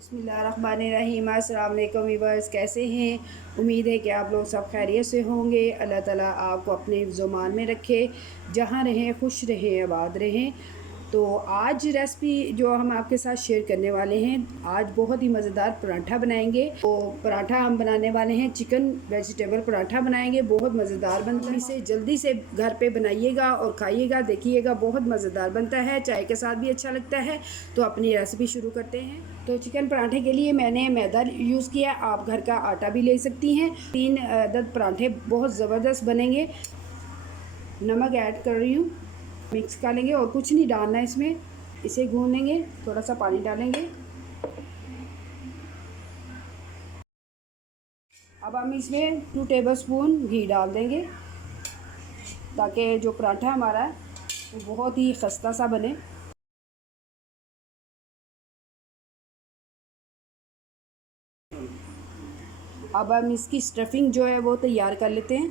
बिस्मिल्लाहिर्रहमानिर्रहीम। अस्सलाम वालेकुम व्यूअर्स, कैसे हैं? उम्मीद है कि आप लोग सब खैरियत से होंगे। अल्लाह ताला आपको अपने ज़ुबान में रखे, जहाँ रहें खुश रहें, आबाद रहें। तो आज रेसिपी जो हम आपके साथ शेयर करने वाले हैं, आज बहुत ही मज़ेदार पराठा बनाएंगे। तो पराठा हम बनाने वाले हैं, चिकन वेजिटेबल पराठा बनाएंगे, बहुत मज़ेदार बनता है। इसे जल्दी से घर पे बनाइएगा और खाइएगा, देखिएगा बहुत मज़ेदार बनता है, चाय के साथ भी अच्छा लगता है। तो अपनी रेसिपी शुरू करते हैं। तो चिकन पराठे के लिए मैंने मैदा यूज़ किया, आप घर का आटा भी ले सकती हैं। 3 अदद पराठे बहुत ज़बरदस्त बनेंगे। नमक ऐड कर रही हूँ, मिक्स कर लेंगे और कुछ नहीं डालना है इसमें। इसे गूँध लेंगे, थोड़ा सा पानी डालेंगे। अब हम इसमें 2 टेबलस्पून घी डाल देंगे, ताकि जो पराठा हमारा है वो बहुत ही खस्ता सा बने। अब हम इसकी स्टफिंग जो है वो तैयार कर लेते हैं।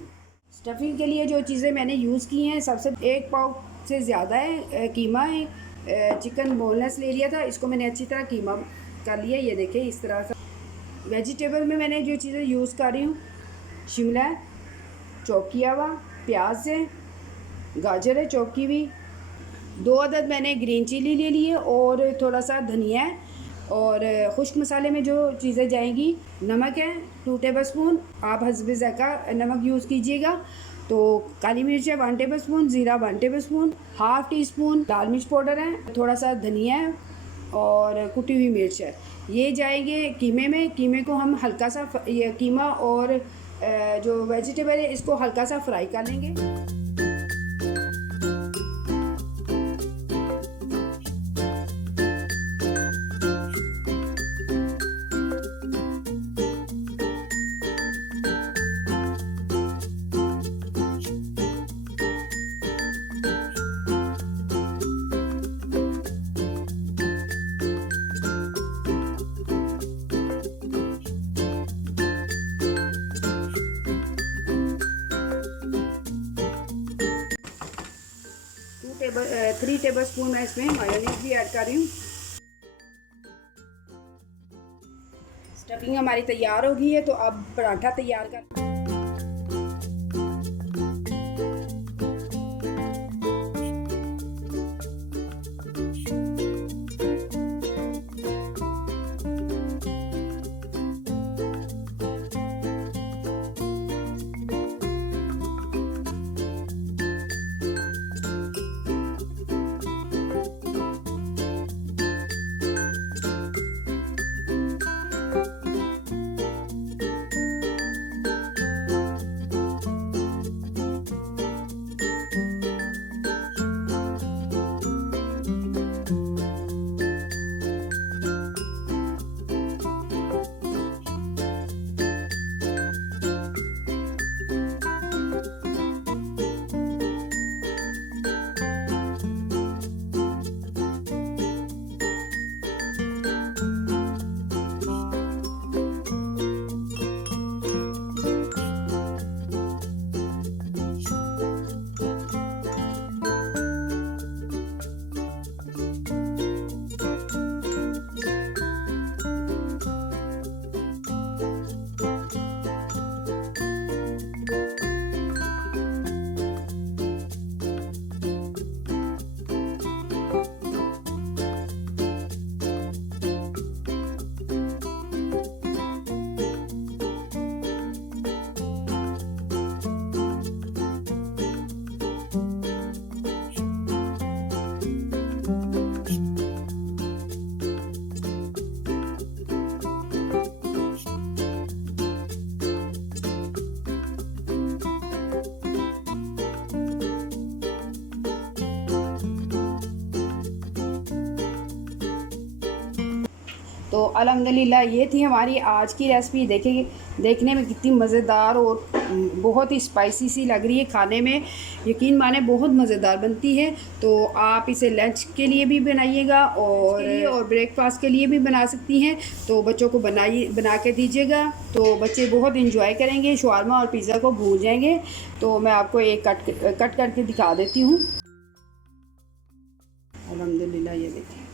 स्टफिंग के लिए जो चीज़ें मैंने यूज़ की हैं, सबसे 1 पाव से ज़्यादा है कीमा है। चिकन बोनलेस ले लिया था, इसको मैंने अच्छी तरह कीमा कर लिया। ये देखें इस तरह से। वेजिटेबल में मैंने जो चीज़ें यूज़ कर रही हूँ, शिमला है चॉप किया हुआ, प्याज है, गाजर है चॉप की हुई, 2 अदद मैंने ग्रीन चिली ले लिए और थोड़ा सा धनिया है। और खुश्क मसाले में जो चीज़ें जाएंगी, नमक है 2 टेबलस्पून, आप हस्ब ज़ायक़ा नमक यूज़ कीजिएगा। तो काली मिर्च है 1 टेबलस्पून, ज़ीरा 1 टेबलस्पून, हाफ़ टी स्पून लाल मिर्च पाउडर है, थोड़ा सा धनिया है और कुटी हुई मिर्च है। ये जाएंगे कीमे में। कीमे को हम हल्का सा ये कीमा और जो वेजिटेबल है इसको हल्का सा फ्राई कर लेंगे। 3 टेबलस्पून मैं इसमें मायोनीज भी ऐड कर रही हूँ। स्टफिंग हमारी तैयार हो गई है, तो अब पराठा तैयार कर। तो अल्हम्दुलिल्लाह ये थी हमारी आज की रेसिपी। देखेंगे देखने में कितनी मज़ेदार और बहुत ही स्पाइसी सी लग रही है खाने में। यकीन माने बहुत मज़ेदार बनती है। तो आप इसे लंच के लिए भी बनाइएगा और ब्रेकफास्ट के लिए भी बना सकती हैं। तो बच्चों को बना के दीजिएगा, तो बच्चे बहुत इंजॉय करेंगे, शवारमा और पिज़्ज़ा को भूल जाएंगे। तो मैं आपको एक कट करके दिखा देती हूँ। अल्हम्दुलिल्लाह ये देखें,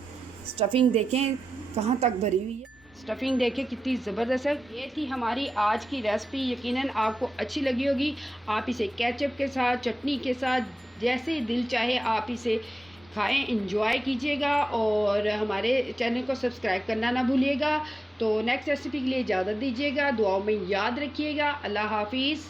स्टफिंग देखें कहाँ तक भरी हुई है। स्टफ़िंग देखिए कितनी ज़बरदस्त है। ये थी हमारी आज की रेसिपी, यकीनन आपको अच्छी लगी होगी। आप इसे केचप के साथ, चटनी के साथ, जैसे दिल चाहे आप इसे खाएं, इंजॉय कीजिएगा और हमारे चैनल को सब्सक्राइब करना ना भूलिएगा। तो नेक्स्ट रेसिपी के लिए इजाज़त दीजिएगा, दुआओं में याद रखिएगा। अल्लाह हाफिज़।